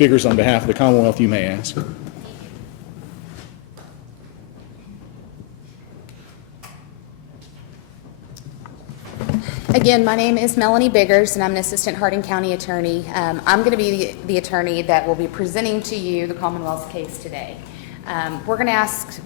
Biggers, on behalf of the Commonwealth, you may ask. Again, my name is Melanie Biggers, and I'm an assistant Hardin County attorney. I'm going to be the attorney that will be presenting to you the Commonwealth's case today. I'm going to ask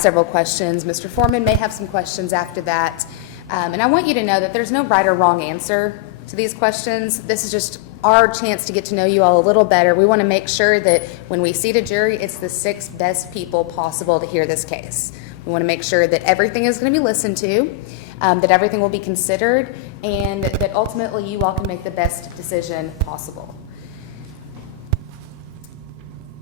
several questions. Mr. Forman may have some questions after that. And I want you to know that there's no right or wrong answer to these questions. This is just our chance to get to know you all a little better. We want to make sure that when we seat a jury, it's the 6 best people possible to hear this case. We want to make sure that everything is going to be listened to, that everything will be considered, and that ultimately you all can make the best decision possible.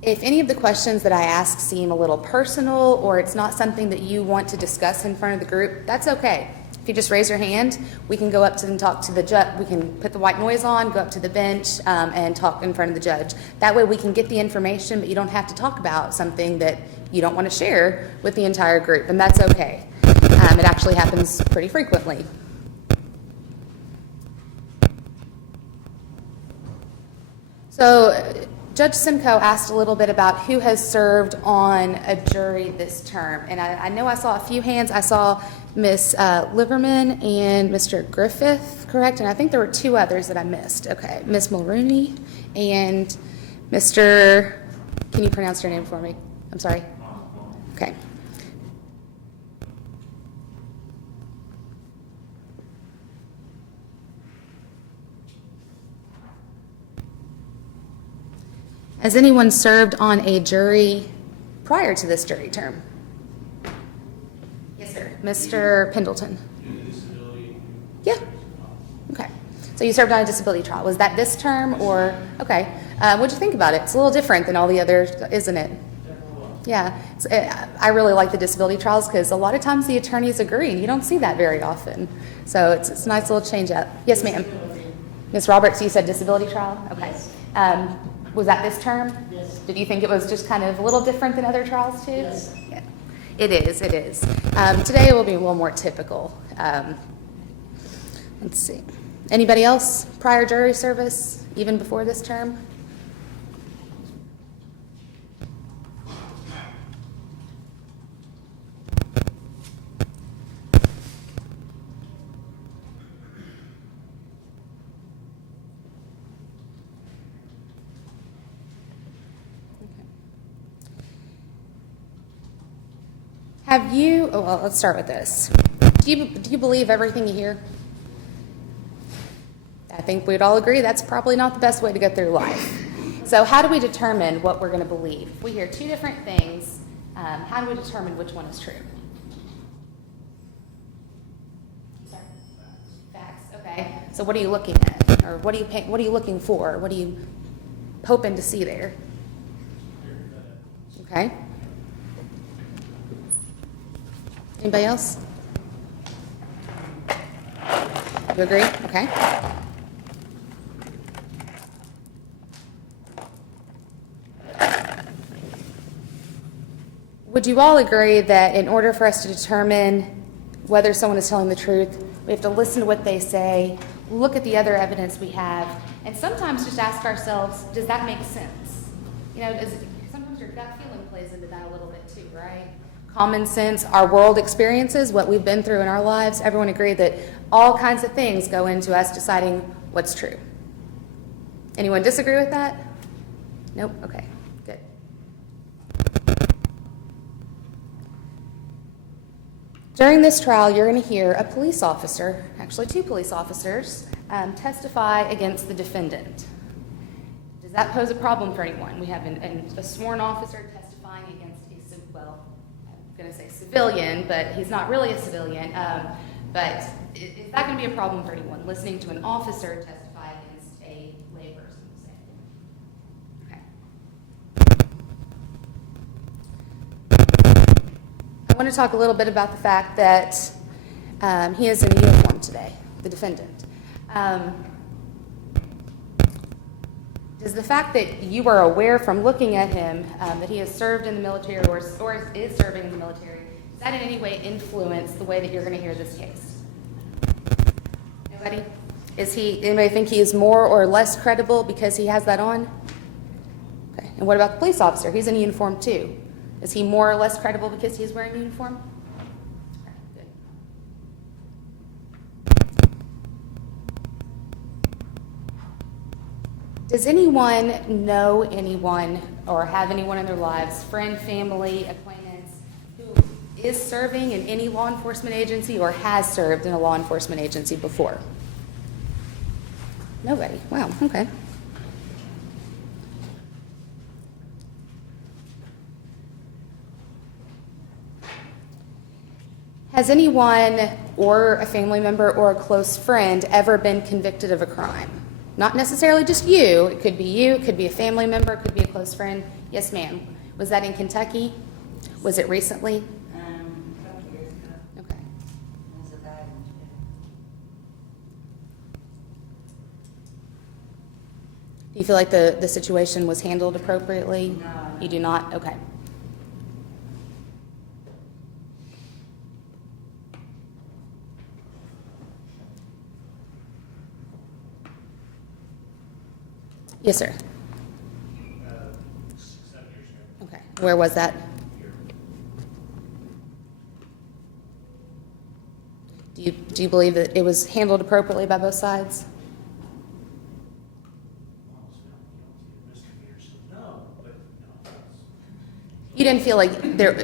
If any of the questions that I ask seem a little personal or it's not something that you want to discuss in front of the group, that's okay. If you just raise your hand, we can go up to and talk to the judge. We can put the white noise on, go up to the bench, and talk in front of the judge. That way we can get the information, but you don't have to talk about something that you don't want to share with the entire group, and that's okay. It actually happens pretty frequently. So Judge Simcoe asked a little bit about who has served on a jury this term. And I know I saw a few hands. I saw Ms. Liverman and Mr. Griffith, correct? And I think there were 2 others that I missed. Okay, Ms. Mulrooney and Mr. Can you pronounce your name for me? I'm sorry. Okay. Has anyone served on a jury prior to this jury term? Yes, sir. Mr. Pendleton. Yeah. Okay. So you served on a disability trial. Was that this term or? Okay. What'd you think about it? It's a little different than all the others, isn't it? Yeah. I really like the disability trials because a lot of times the attorneys agree, and you don't see that very often. So it's a nice little change up. Yes, ma'am. Ms. Roberts, you said disability trial? Okay. Was that this term? Yes. Did you think it was just kind of a little different than other trials too? Yes. Yeah. It is. Today it will be a little more typical. Let's see. Anybody else prior jury service, even before this term? Well, let's start with this. Do you believe everything you hear? I think we'd all agree that's probably not the best way to go through life. So how do we determine what we're going to believe? If we hear 2 different things, how do we determine which one is true? Sorry? Facts. Okay. So what are you looking at? Or what are you looking for? What are you hoping to see there? Okay. Anybody else? You agree? Okay. Would you all agree that in order for us to determine whether someone is telling the truth, we have to listen to what they say, look at the other evidence we have, and sometimes just ask ourselves, does that make sense? You know, sometimes your gut feeling plays into that a little bit too, right? Common sense, our world experiences, what we've been through in our lives, everyone agreed that all kinds of things go into us deciding what's true. Anyone disagree with that? Nope? Okay, good. During this trial, you're going to hear a police officer, actually 2 police officers, testify against the defendant. Does that pose a problem for anyone? We have a sworn officer testifying against going to say civilian, but he's not really a civilian. But is that going to be a problem for anyone, listening to an officer testify against a layperson? Okay. I want to talk a little bit about the fact that he is in uniform today, the defendant. Does the fact that you are aware from looking at him that he has served in the military or is serving in the military, does that in any way influence the way that you're going to hear this case? Nobody? Anybody think he is more or less credible because he has that on? Okay, and what about the police officer? He's in uniform too. Is he more or less credible because he's wearing a uniform? Okay, good. Does anyone know anyone or have anyone in their lives, friend, family, acquaintance, who is serving in any law enforcement agency or has served in a law enforcement agency before? Nobody. Wow, okay. Has anyone or a family member or a close friend ever been convicted of a crime? Not necessarily just you. It could be you. It could be a family member. It could be a close friend. Yes, ma'am. Was that in Kentucky? Was it recently? A couple years ago. Okay. It was a bad one. Do you feel like the situation was handled appropriately? No. You do not? Okay. Yes, sir. 7 years ago. Okay. Where was that? Do you believe that it was handled appropriately by both sides? No, but no. You didn't feel like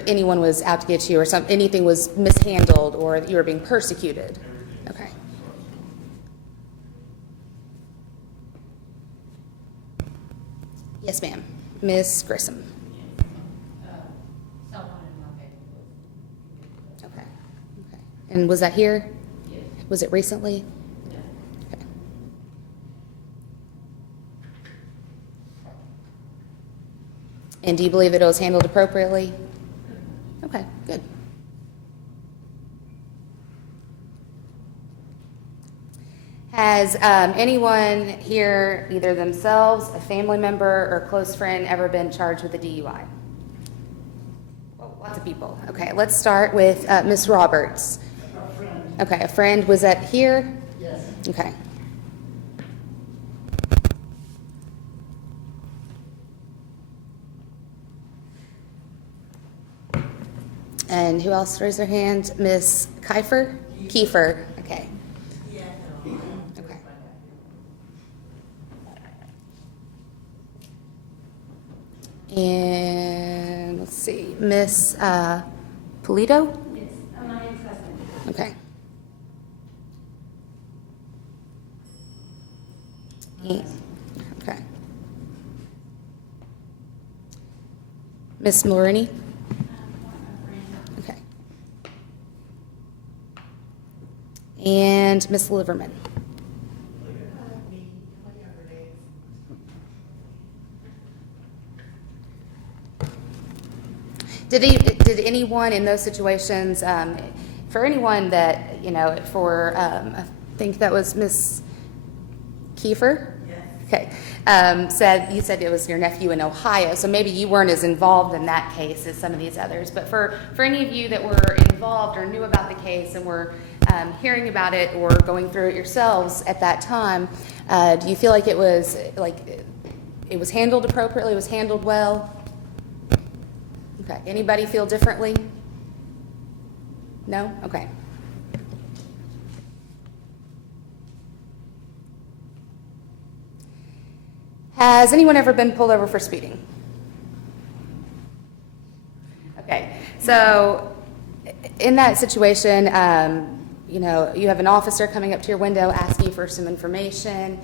anyone was out to get you or anything was mishandled or that you were being persecuted? Okay. Yes, ma'am. Miss Grissom. Someone in my family. Okay. Okay. And was that here? Yes. Was it recently? Yeah. Okay. And do you believe that it was handled appropriately? Okay, good. Has anyone here, either themselves, a family member, or a close friend, ever been charged with a DUI? Well, lots of people. Okay, let's start with Ms. Roberts. A friend, Okay, a friend, was that here? yes. Okay. And who else raised their hand? Miss Kiefer? Kiefer, okay. Yeah. Okay. And let's see, Miss Polito? Yes, my ex-husband. Okay. Okay. Miss Mulroney? Okay. And Miss Liverman? Did anyone in those situations, for anyone that, you know, I think that was Miss Kiefer? Yes. Okay, you said it was your nephew in Ohio, so maybe you weren't as involved in that case as some of these others. But for any of you that were involved or knew about the case and were hearing about it or going through it yourselves at that time, do you feel like it was handled appropriately? It was handled well? Okay. Anybody feel differently? No? Okay. Has anyone ever been pulled over for speeding? Okay. So in that situation, you know, you have an officer coming up to your window asking for some information.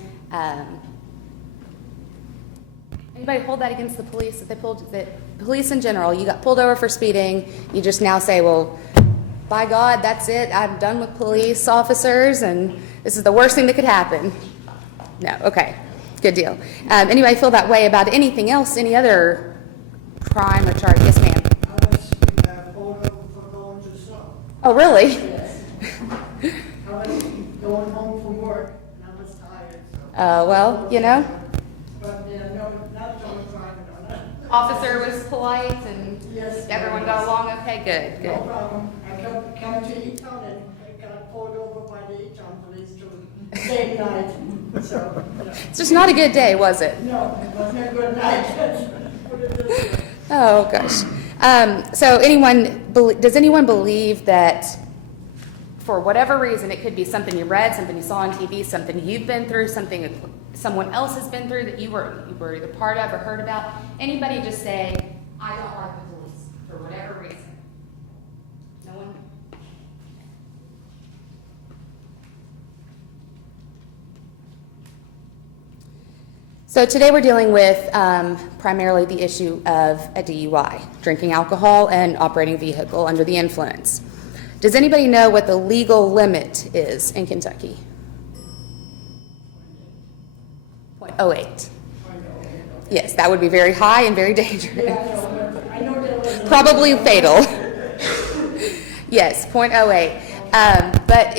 Anybody hold that against the police? If they pulled the police in general, you got pulled over for speeding, you just now say, well, by God, that's it. I'm done with police officers, and this is the worst thing that could happen. No, okay, good deal. Anybody feel that way about anything else, any other crime or charge? Yes, ma'am. I was pulled over for going to snow. Oh, really? Yes. I was going home from work, and I was tired, so. Well, you know, But, yeah, no, not going driving on that. officer was polite and Yes. everyone got along okay? Good, No good. problem. I come to Eton and I got pulled over by the Eton police too. Same night. So, It's just not a good day, was it? no, it wasn't a good night. Put it this way. Oh, gosh. So does anyone believe that for whatever reason, it could be something you read, something you saw on TV, something you've been through, something someone else has been through that you were either part of or heard about? Anybody just say, I don't like the police for whatever reason? No one? So today we're dealing with primarily the issue of a DUI, drinking alcohol and operating a vehicle under the influence. Does anybody know what the legal limit is in Kentucky? 0.08. Yes, that would be very high and very dangerous. Yeah, I know there was. Probably fatal. Yes, 0.08. But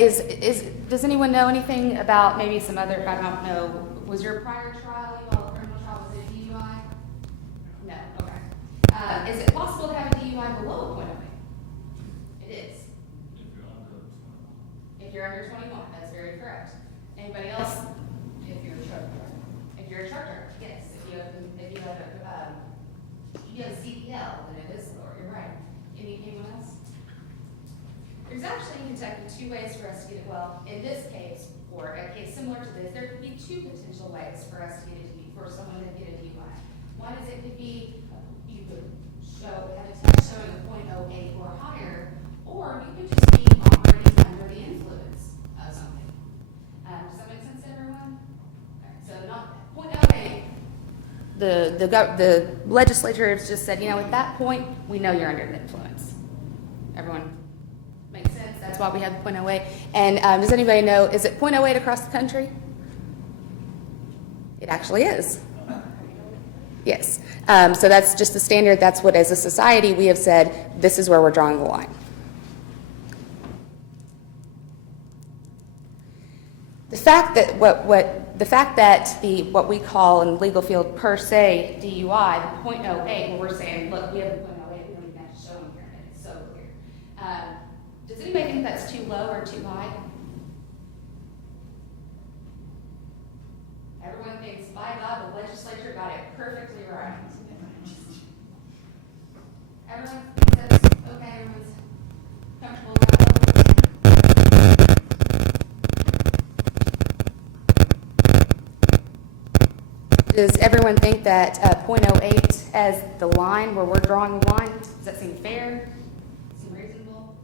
does anyone know anything about maybe some other, I don't know, was your prior trial, you all, criminal trial, was it a DUI? No, okay. Is it possible to have a DUI below a 0.08? It is. If you're under 21, that's very correct. Anybody else? If you're a truck driver. If you're a truck driver, yes. If you have a CDL, then it is lower, you're right. Anyone else? There's actually in Kentucky two ways for us to get it, well, in this case, or a case similar to this, there could be two potential ways for us to get a DUI, for someone to get a DUI. One is it could be, you could have a test showing a 0.08 or higher, or you could just be operating under the influence of something. Does that make sense to everyone? Okay, so not 0.08. The legislature has just said, at that point, we know you're under the influence. Everyone makes sense? That's why we have the 0.08. And does anybody know, is it 0.08 across the country? It actually is. Yes. So that's just the standard. That's what, as a society, we have said, this is where we're drawing the line. The fact that what we call in the legal field per se DUI, the 0.08, where we're saying, look, we have a 0.08, we don't even have to show them here, and it's so clear. Does anybody think that's too low or too high? Everyone thinks, by God, the legislature got it perfectly right. Everyone thinks that's okay, everyone's comfortable with that. Does everyone think that 0.08 as the line where we're drawing the line, does that seem fair? Seem reasonable?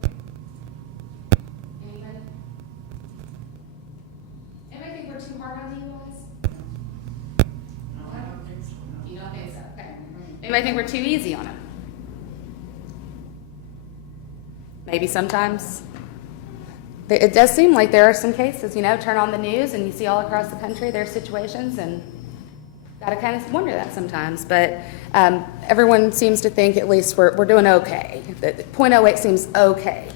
Anybody? Anybody think we're too hard on DUIs? No, I don't think so, no. You don't think so? Okay. Anybody think we're too easy on them? Maybe sometimes. It does seem like there are some cases, turn on the news and you see all across the country there are situations, and got to kind of wonder that sometimes. But everyone seems to think at least we're doing okay. The 0.08 seems okay.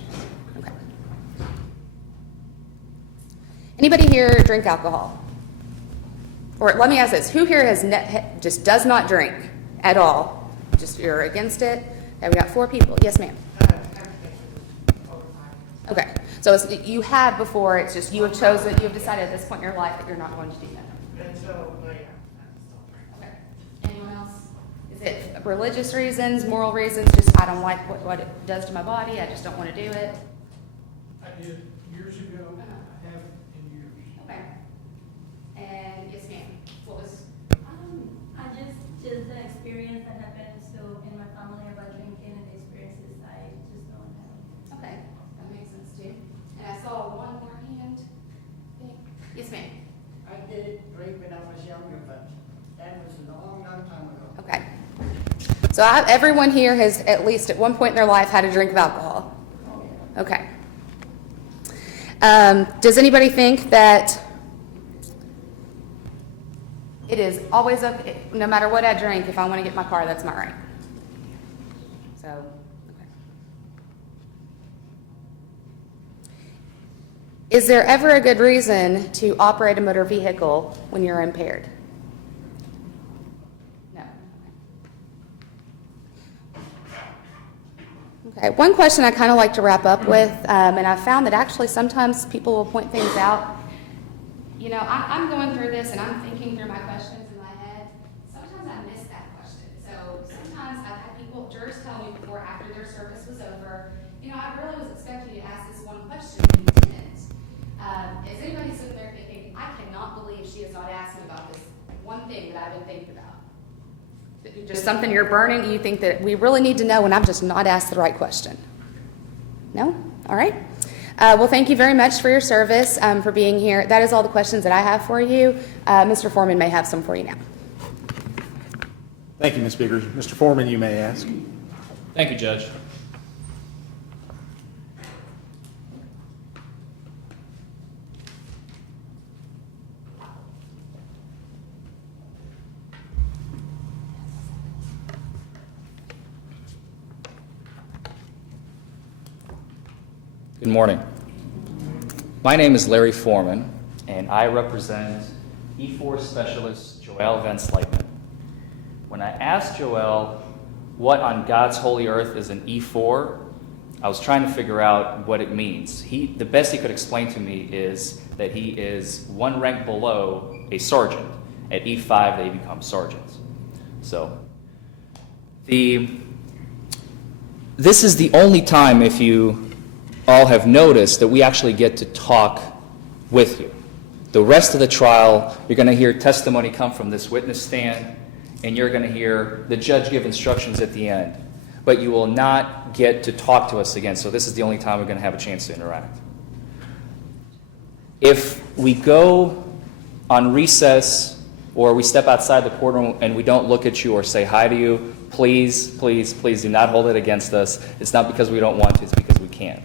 Okay. Anybody here drink alcohol? Or let me ask this: who here has just does not drink at all? Just you're against it. Okay, we got 4 people. Yes, ma'am. Okay. So you have before. It's just you have chosen. You have decided at this point in your life that you're not going to do that. And so, yeah. Okay. Anyone else? Is it religious reasons, moral reasons? Just I don't like what it does to my body. I just don't want to do it. I did years ago, I have in years. Okay. And yes, ma'am. What was? I just an experience that happened, so in my family about drinking and the experiences I just don't have. Okay. That makes sense too. And I saw one more hand. Yes, ma'am. I did drink when I was younger, but that was a long, long time ago. Okay. So everyone here has at least at one point in their life had a drink of alcohol. Okay. Does anybody think that it is always okay, no matter what I drink, if I want to get my car, that's my right? So, okay. Is there ever a good reason to operate a motor vehicle when you're impaired? No. Okay, one question I kind of like to wrap up with, and I've found that actually sometimes people will point things out. You know, I'm going through this and I'm thinking through my questions in my head. Sometimes I miss that question. So sometimes I've had people, jurors tell me before, after their service was over, you know, I really was expecting you to ask this one question, and you didn't. Is anybody sitting there thinking, I cannot believe she has not asked me about this one thing that I've been thinking about? Just something you're burning, you think that we really need to know, and I've just not asked the right question? No? All right. Well, thank you very much for your service, for being here. That is all the questions that I have for you. Mr. Forman may have some for you now. Thank you, Ms. Biggers. Mr. Foreman, you may ask. Thank you, Judge. Good morning. My name is Larry Forman, and I represent E4 Specialist Joelle Van Slytman. When I asked Joelle what on God's holy earth is an E4, I was trying to figure out what it means. The best he could explain to me is that he is one rank below a sergeant. At E5, they become sergeants. So, this is the only time, if you all have noticed, that we actually get to talk with you. The rest of the trial, you're going to hear testimony come from this witness stand, and you're going to hear the judge give instructions at the end. But you will not get to talk to us again, so this is the only time we're going to have a chance to interact. If we go on recess or we step outside the courtroom and we don't look at you or say hi to you, please, please, please do not hold it against us. It's not because we don't want to, it's because we can't.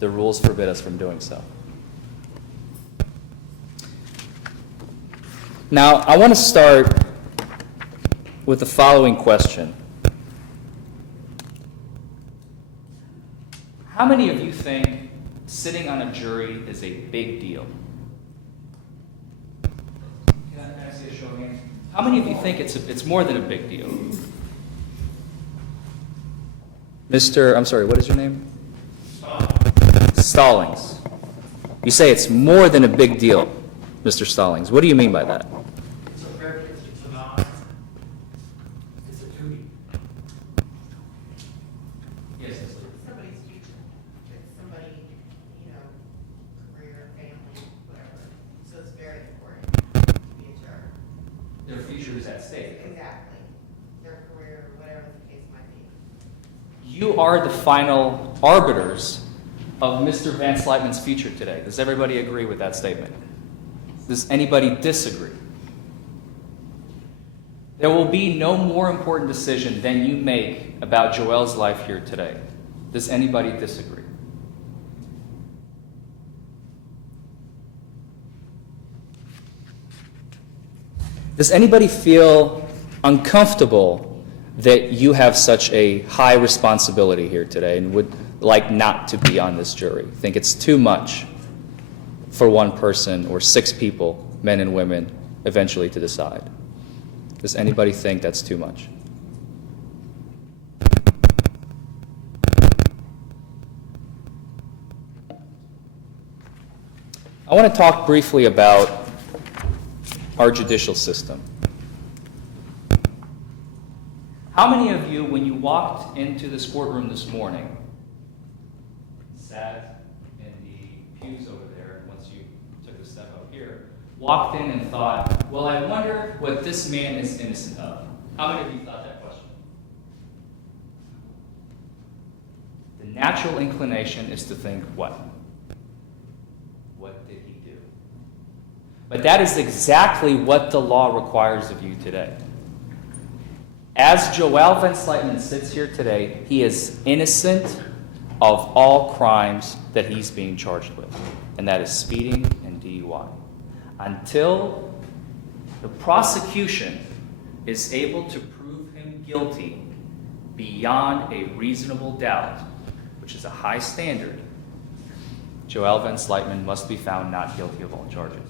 The rules forbid us from doing so. Now, I want to start with the following question. How many of you think sitting on a jury is a big deal? Can I see a show of hands? How many of you think it's more than a big deal? I'm sorry, what is your name? Stallings. You say it's more than a big deal, Mr. Stallings. What do you mean by that? It's an honor. It's a duty. Yes, Ms. Lee. Somebody's future, it's somebody, you know, career, family, whatever. So it's very important to be a juror. Their future is at stake. Exactly. Their career, whatever the case might be. You are the final arbiters of Mr. Van Slytman's future today. Does everybody agree with that statement? Does anybody disagree? There will be no more important decision than you make about Joelle's life here today. Does anybody disagree? Does anybody feel uncomfortable that you have such a high responsibility here today and would like not to be on this jury? Think it's too much for one person or 6 people, men and women, eventually to decide? Does anybody think that's too much? I want to talk briefly about our judicial system. How many of you, when you walked into this courtroom this morning, sat in the pews over there, once you took a step up here, walked in and thought, well, I wonder what this man is innocent of? How many of you thought that question? The natural inclination is to think, what? What did he do? But that is exactly what the law requires of you today. As Joelle Van Slytman sits here today, he is innocent of all crimes that he's being charged with, and that is speeding and DUI. Until the prosecution is able to prove him guilty beyond a reasonable doubt, which is a high standard, Joelle Van Slytman must be found not guilty of all charges.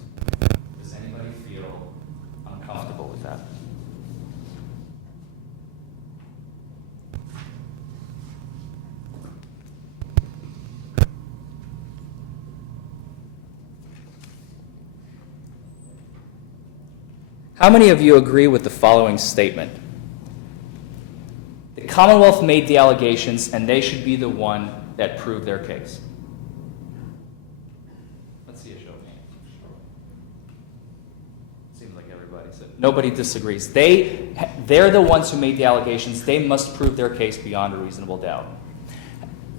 Does anybody feel uncomfortable with that? How many of you agree with the following statement? The Commonwealth made the allegations, and they should be the one that proved their case. Let's see a show of hands. Seems like everybody said. Nobody disagrees. They're the ones who made the allegations. They must prove their case beyond a reasonable doubt.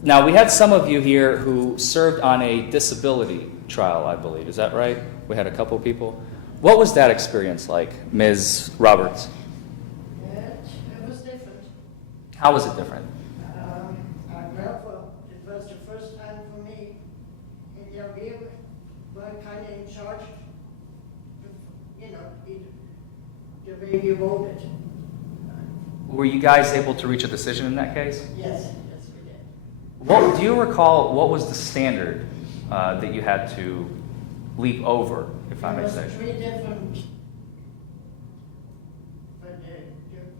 Now, we had some of you here who served on a disability trial, I believe. Is that right? We had a couple people. What was that experience like, Ms. Roberts? It was different. How was it different? It was the first time for me, and we were kind of in charge, the way we voted. Were you guys able to reach a decision in that case? Yes, we did. Do you recall what was the standard that you had to leap over, if I may say? There was 3 different, but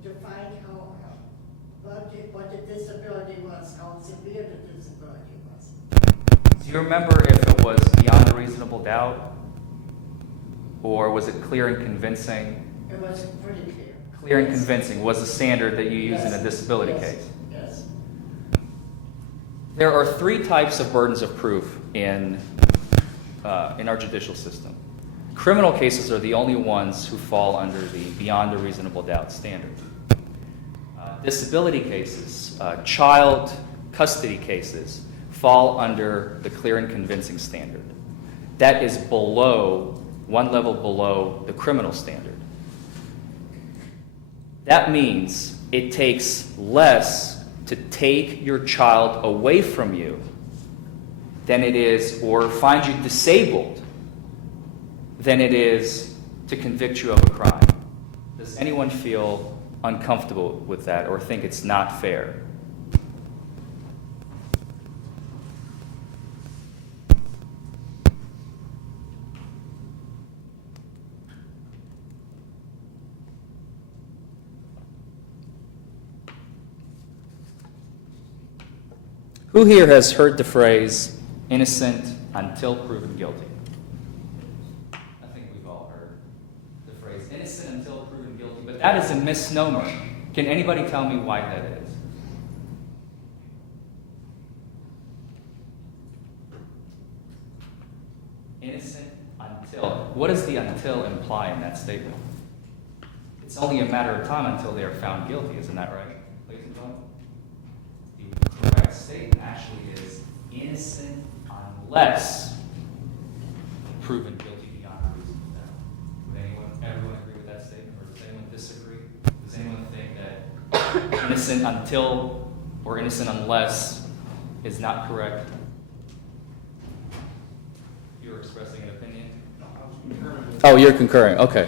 to find what the disability was, how severe the disability was. Do you remember if it was beyond a reasonable doubt? Or was it clear and convincing? It was pretty clear. Clear and convincing was the standard that you use in a disability Yes. case. Yes. There are 3 types of burdens of proof in our judicial system. Criminal cases are the only ones who fall under the beyond a reasonable doubt standard. Disability cases, child custody cases, fall under the clear and convincing standard. That is one level below the criminal standard. That means it takes less to take your child away from you than it is, or find you disabled, than it is to convict you of a crime. Does anyone feel uncomfortable with that or think it's not fair? Who here has heard the phrase, innocent until proven guilty? I think we've all heard the phrase, innocent until proven guilty, but that is a misnomer. Can anybody tell me why that is? Innocent until. What does the until imply in that statement? It's only a matter of time until they are found guilty, isn't that right, ladies and gentlemen? The correct statement actually is innocent unless proven guilty beyond a reasonable doubt. Would everyone agree with that statement, or does anyone disagree? Does anyone think that innocent until or innocent unless is not correct? You're expressing an opinion? No, I was concurring. Oh, you're concurring. Okay.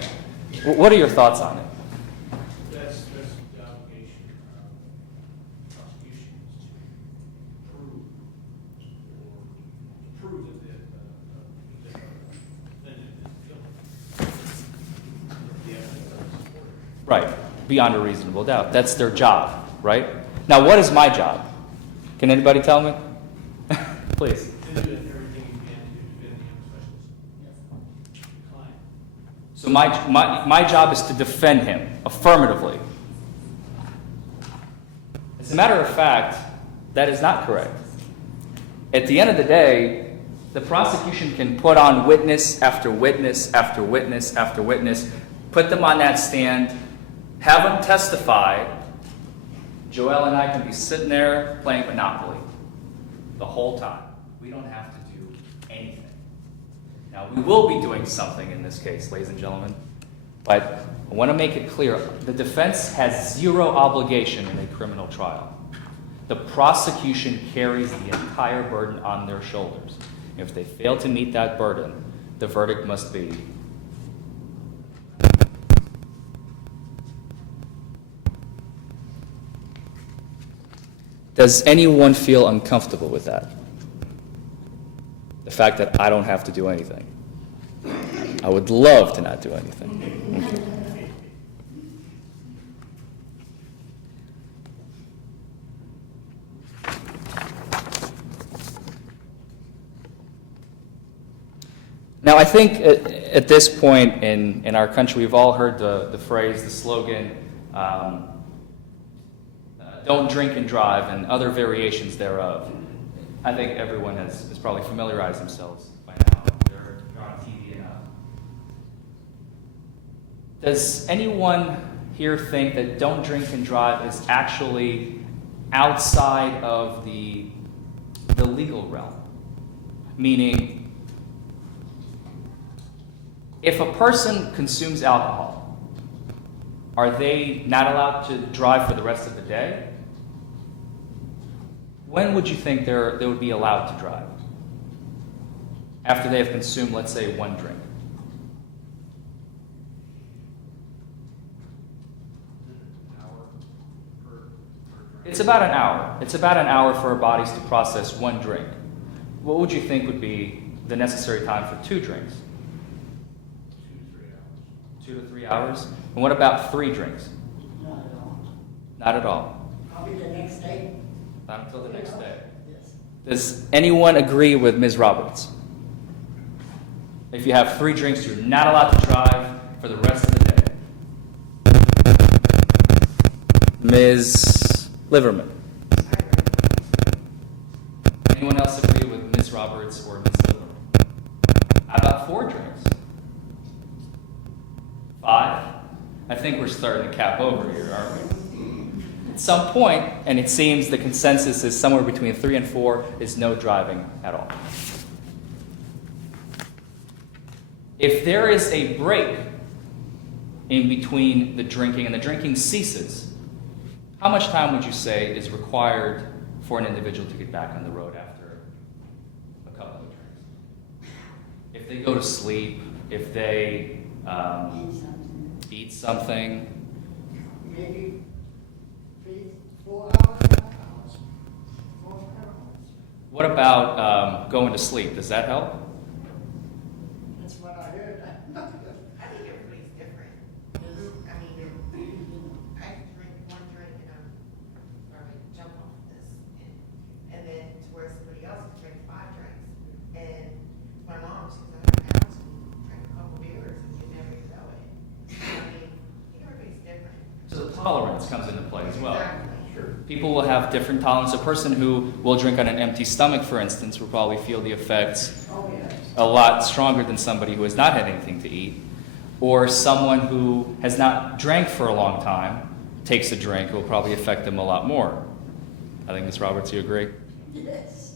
What are your thoughts on it? That's the obligation of prosecution is to prove that the defendant is guilty. The evidence doesn't support it. Right. Beyond a reasonable doubt. That's their job, right? Now, what is my job? Can anybody tell me? Please. To do everything you can to defend the client. So my job is to defend him affirmatively. As a matter of fact, that is not correct. At the end of the day, the prosecution can put on witness after witness after witness after witness, put them on that stand, have them testify. Joel and I can be sitting there playing Monopoly the whole time. We don't have to do anything. Now, we will be doing something in this case, ladies and gentlemen, but I want to make it clear, the defense has zero obligation in a criminal trial. The prosecution carries the entire burden on their shoulders. If they fail to meet that burden, the verdict must be Does anyone feel uncomfortable with that? The fact that I don't have to do anything. I would love to not do anything. Okay. Now, I think at this point in our country, we've all heard the phrase, the slogan, don't drink and drive, and other variations thereof. I think everyone has probably familiarized themselves by now. They're on TV enough. Does anyone here think that don't drink and drive is actually outside of the legal realm? Meaning, if a person consumes alcohol, are they not allowed to drive for the rest of the day? When would you think they would be allowed to drive? After they have consumed, let's say, one drink. It's about an hour. It's about an hour for our bodies to process one drink. What would you think would be the necessary time for 2 drinks? 2 to 3 hours. And what about 3 drinks? Not at all. Not at all. Probably the next day. Not until the next day. Yes. Does anyone agree with Ms. Roberts? If you have 3 drinks, you're not allowed to drive for the rest of the day. Ms. Liverman? Anyone else agree with Ms. Roberts or Ms. Liverman? How about 4 drinks? 5? I think we're starting to cap over here, aren't we? At some point, and it seems the consensus is somewhere between 3 and 4, is no driving at all. If there is a break in between the drinking and the drinking ceases, how much time would you say is required for an individual to get back on the road after a couple of drinks? If they go to sleep, if they eat something, Maybe 4 hours, 5 hours. 4 hours. Mm-hmm. what about going to sleep? Does that help? That's what I heard. I think everybody's different. I mean, I drink one drink and I'm probably jump off this, and then to where somebody else can drink 5 drinks. And my mom, she was at her house and drank a couple beers and you never even know it. I mean, everybody's different. So the tolerance comes into play as well. Exactly. People will have different tolerance. A person who will drink on an empty stomach, for instance, will probably feel the effects Oh, yes. a lot stronger than somebody who has not had anything to eat. Or someone who has not drank for a long time, takes a drink, will probably affect them a lot more. I think, Ms. Roberts, you agree? Yes.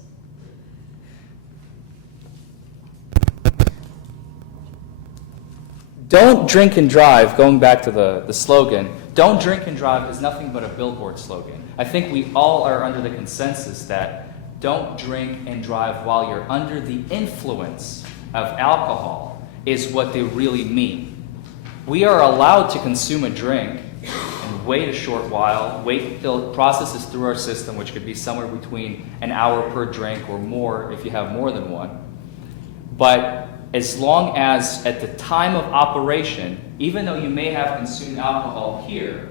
Don't drink and drive, going back to the slogan, don't drink and drive is nothing but a billboard slogan. I think we all are under the consensus that don't drink and drive while you're under the influence of alcohol is what they really mean. We are allowed to consume a drink and wait a short while, wait until it processes through our system, which could be somewhere between an hour per drink or more if you have more than one. But as long as at the time of operation, even though you may have consumed alcohol here,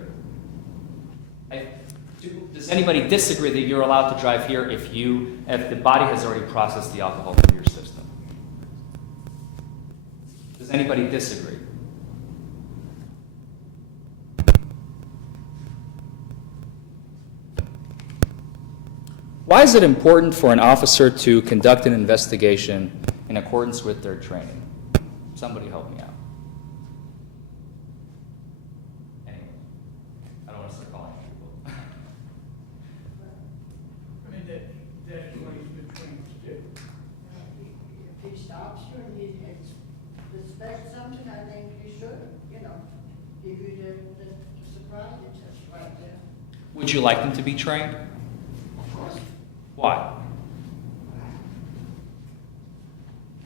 does anybody disagree that you're allowed to drive here if the body has already processed the alcohol through your system? Does anybody disagree? Why is it important for an officer to conduct an investigation in accordance with their training? Somebody help me out. Anyway, I don't want to start calling people. I mean, that's what he's been trained to do. If he stops you and he suspects something, I think you should, give you the sobriety test right there. Would you like them to be trained? Of course. Why?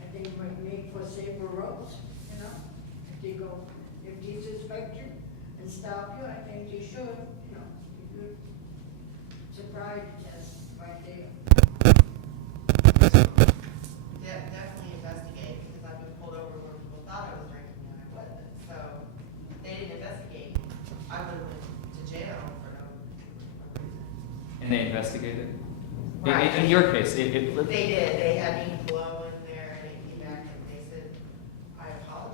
I think it would make for safer roads, if they suspect you and stop you, I think they should, give you sobriety test right there. Definitely investigate, because I've been pulled over where people thought I was drinking and I wasn't. So they didn't investigate. I would have went to jail for no reason. And they investigated? Right. In your case, They did. They had me blow in there and they came back and they said, I apologize.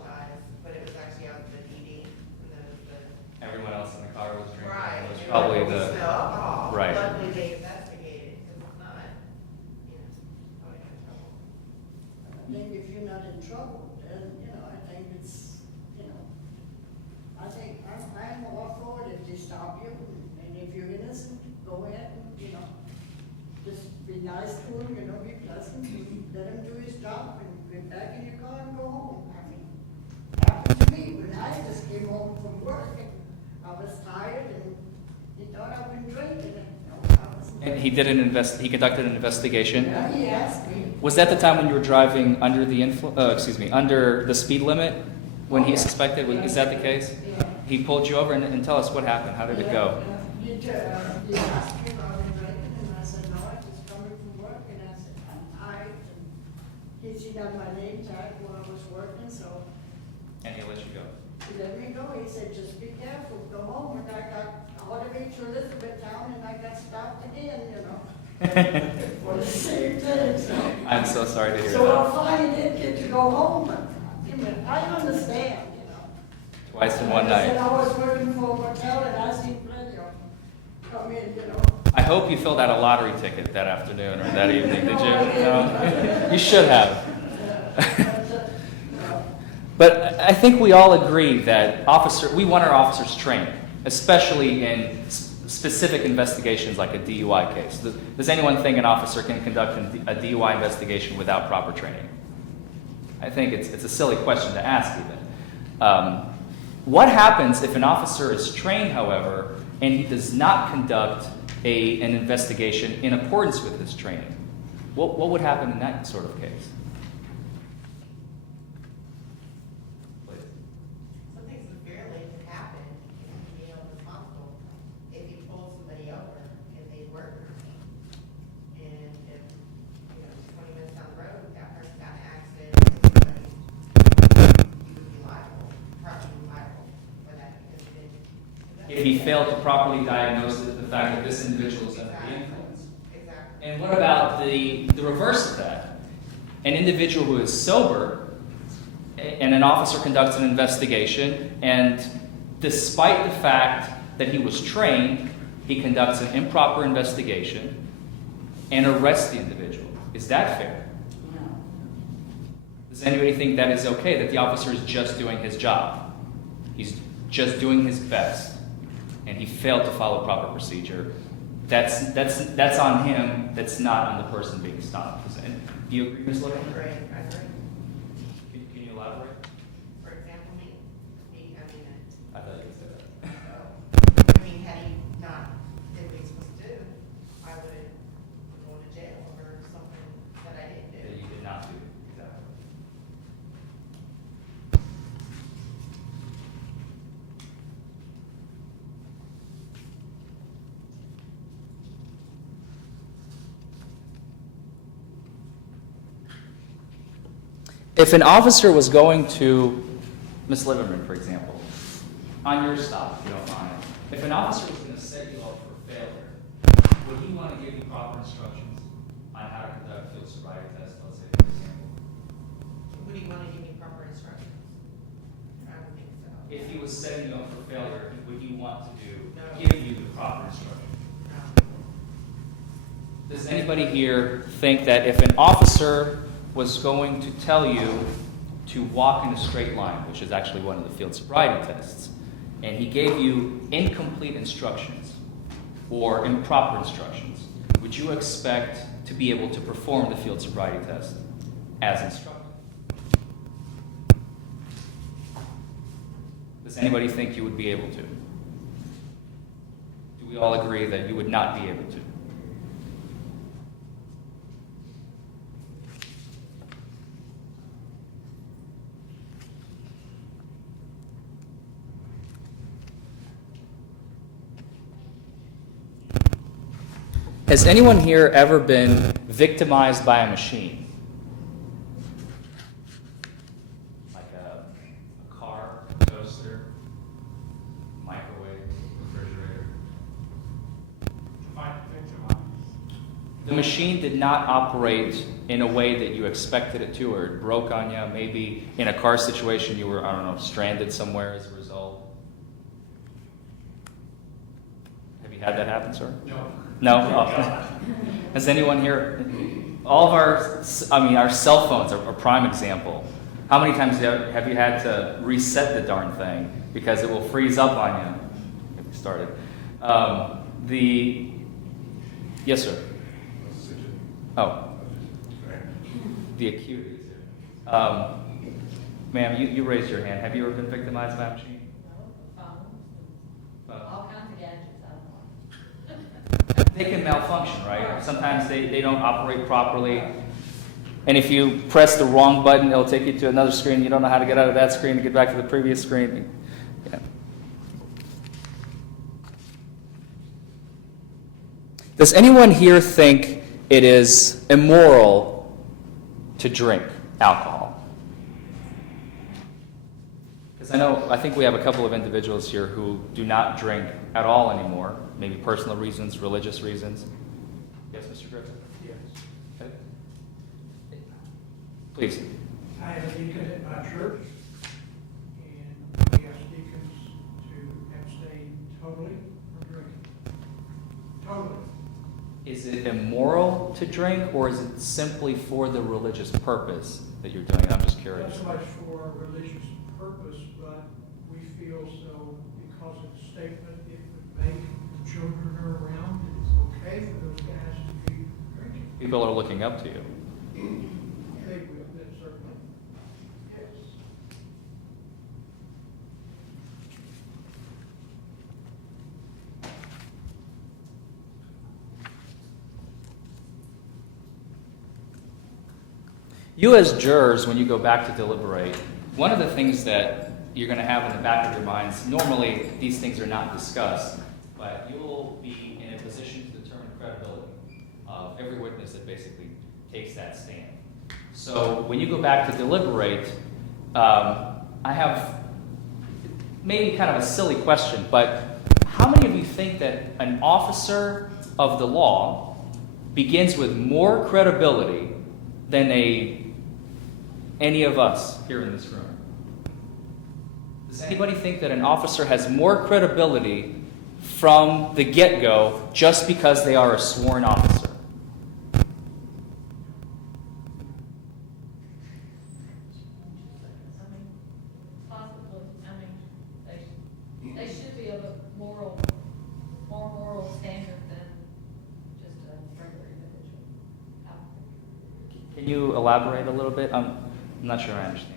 the, Smell alcohol. Right. Luckily, they investigated, because if not, you know, I would have trouble. I think if you're not in trouble, then, you know, I think it's, you know, I think I'm all for it if they stop you, and if you're innocent, go ahead and, you know, just be nice to him, you know, be pleasant, and let him do his job, and get back in your car and go home. I mean, happened to me when I just came home from work, and I was tired, and he thought I'd been drinking, and, you know, I wasn't. and he conducted an investigation? Yeah, he asked me. Was that the time when you were driving under the under the speed limit when he suspected? Is that the case? Yeah. He pulled you over and tell us what happened. How did it go? He asked me if I was drinking, and I said, no, I was coming from work, and I said, I'm tired, and he seen on my name tag while I was working, so And he let you go. he let me go, he said, just be careful, go home, and I got all the way to Elizabethtown, and I got stopped again, you know, for the same thing, so. I'm so sorry to hear So I that. finally did get to go home, but, I mean, I understand, you know. Twice in one Like I said, night. I was working for a hotel, and I seen plenty of them come in, you know. I hope you filled out a lottery ticket that afternoon or that evening. Did you? No? You should have. But I think we all agree that we want our officers trained, especially in specific investigations like a DUI case. Does anyone think an officer can conduct a DUI investigation without proper training? I think it's a silly question to ask even. What happens if an officer is trained, however, and he does not conduct an investigation in accordance with his training? What would happen in that sort of case? Please. Something severely could happen, and he could be held responsible if he pulls somebody over and they work with him. And if, you know, 20 minutes down the road, that person got in an accident, somebody, you would be liable, probably liable for that because he didn't. If he failed to properly diagnose the fact that this individual is under the influence. Exactly. And what about the reverse of that? An individual who is sober and an officer conducts an investigation, and despite the fact that he was trained, he conducts an improper investigation and arrests the individual. Is that fair? Does anybody think that is okay, that the officer is just doing his job? He's just doing his best, and he failed to follow proper procedure. That's on him. That's not on the person being stopped. Do you agree, Ms. Logan? I agree, I agree. Can you elaborate? For example, me, I mean, I thought you said that. I mean, had he not did what he's supposed to do, I would have gone to jail over something that I didn't That do. you did not do. Exactly. If an officer was going to, Ms. Liverman, for example, on your stop, if you don't mind, if an officer was going to set you up for failure, would he want to give you proper instructions on how to conduct a field sobriety test, let's say, for example? Would he want to give me proper instructions? I don't think so. If he was setting you up for failure, would he want to No. give you the proper instructions? No. Does anybody here think that if an officer was going to tell you to walk in a straight line, which is actually one of the field sobriety tests, and he gave you incomplete instructions or improper instructions, would you expect to be able to perform the field sobriety test as instructed? Does anybody think you would be able to? Do we all agree that you would not be able to? Has anyone here ever been victimized by a machine? Like a car, a toaster, microwave, refrigerator? Define victimized. The machine did not operate in a way that you expected it to, or it broke on you. Maybe in a car situation you were, I don't know, stranded somewhere as a result. Have you had that happen, sir? No. No? Oh. Has anyone here, all of our cell phones are a prime example. How many times have you had to reset the darn thing because it will freeze up on you? Get me started. Yes, sir. Oh. The acuity. Ma'am, you raised your hand. Have you ever been victimized by a machine? All kinds of gadgets I want. They can malfunction, right? Sometimes they don't operate properly. And if you press the wrong button, it'll take you to another screen. You don't know how to get out of that screen to get back to the previous screen. Yeah. Does anyone here think it is immoral to drink alcohol? Because I think we have a couple of individuals here who do not drink at all anymore, maybe personal reasons, religious reasons. Yes, Mr. Griffin? Yes. Okay. Please. I have a deacon at my church, and we ask deacons to abstain totally from drinking. Totally. Is it immoral to drink, or is it simply for the religious purpose that you're doing it? I'm just curious. Not so much for a religious purpose, but we feel so because of the statement, it would make the children who are around, that it's okay for those guys to be drinking. People are looking up to you. They will, then certainly. Yes. You as jurors, when you go back to deliberate, one of the things that you're going to have in the back of your minds, normally these things are not discussed, but you will be in a position to determine credibility of every witness that basically takes that stand. So when you go back to deliberate, I have maybe kind of a silly question, but how many of you think that an officer of the law begins with more credibility than any of us here in this room? Does anybody think that an officer has more credibility from the get-go just because they are a sworn officer? Possibly, they should be of a more moral standard than just a regular individual. Can you elaborate a little bit? I'm not sure I understand.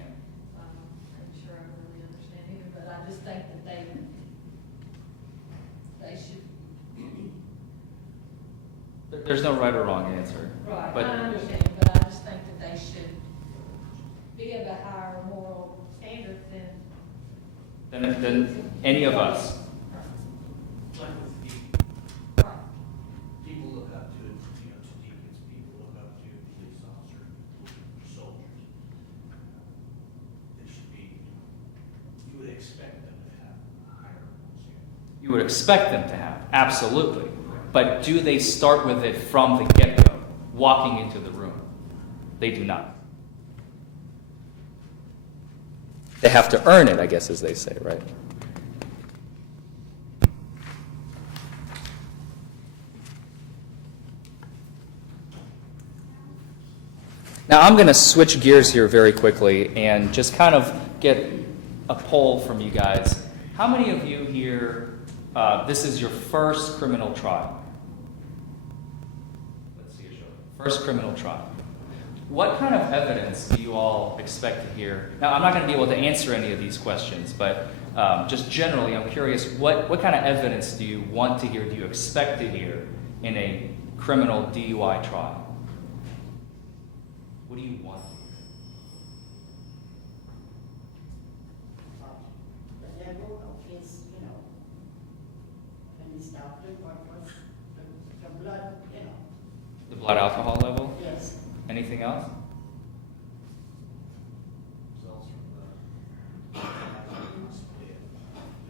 I'm not sure I really understand either, but I just think that they should. There's no right or wrong answer. Right, But I understand, but I just think that they should be of a higher moral standard than any of us. Like with people, Right. people look up to, to deacons, people look up to police officers, soldiers. They should be, you would expect them to have a higher standard. You would expect them to have, absolutely. But do they start with it from the get-go, walking into the room? They do not. They have to earn it, I guess, as they say, right? Now, I'm going to switch gears here very quickly and just kind of get a poll from you guys. How many of you here, this is your first criminal trial? Let's see a show. First criminal trial. What kind of evidence do you all expect to hear? Now, I'm not going to be able to answer any of these questions, but just generally, I'm curious, what kind of evidence do you want to hear, do you expect to hear in a criminal DUI trial? What do you want to hear? The level of his, when he stopped it, what was the blood, The blood alcohol level? yes. Anything else? Results from the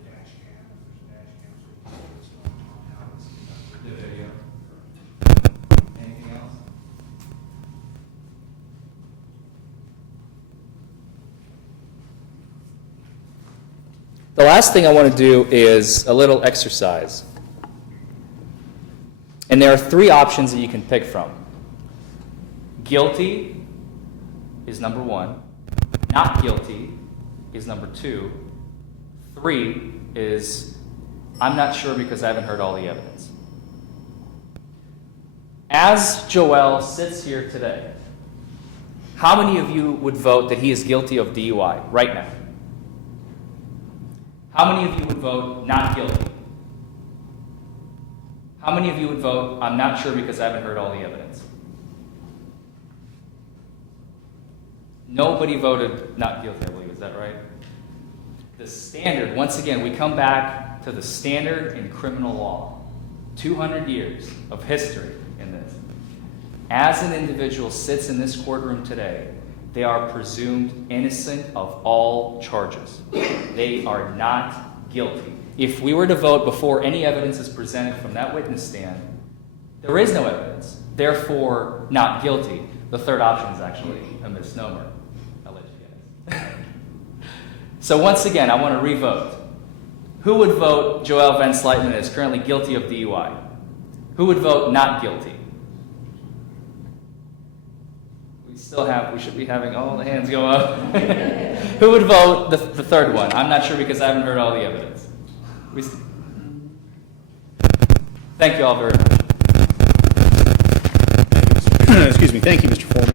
dash cam, if there's a dash cam, so you know what's going on, how it's conducted. The video. Anything else? The last thing I want to do is a little exercise. And there are three options that you can pick from. Guilty is number one. Not guilty is number two. 3 is I'm not sure because I haven't heard all the evidence. As Joel sits here today, how many of you would vote that he is guilty of DUI right now? How many of you would vote not guilty? How many of you would vote I'm not sure because I haven't heard all the evidence? Nobody voted not guilty, I believe. Is that right? The standard, once again, we come back to the standard in criminal law. 200 years of history in this. As an individual sits in this courtroom today, they are presumed innocent of all charges. They are not guilty. If we were to vote before any evidence is presented from that witness stand, there is no evidence. Therefore, not guilty. The third option is actually a misnomer. I'll let you guys. So once again, I want to re-vote. Who would vote Joel Van Slytman is currently guilty of DUI? Who would vote not guilty? We should be having all the hands go up. Who would vote the third one? I'm not sure because I haven't heard all the evidence. Thank you all very much. Excuse me. Thank you, Mr. Forman.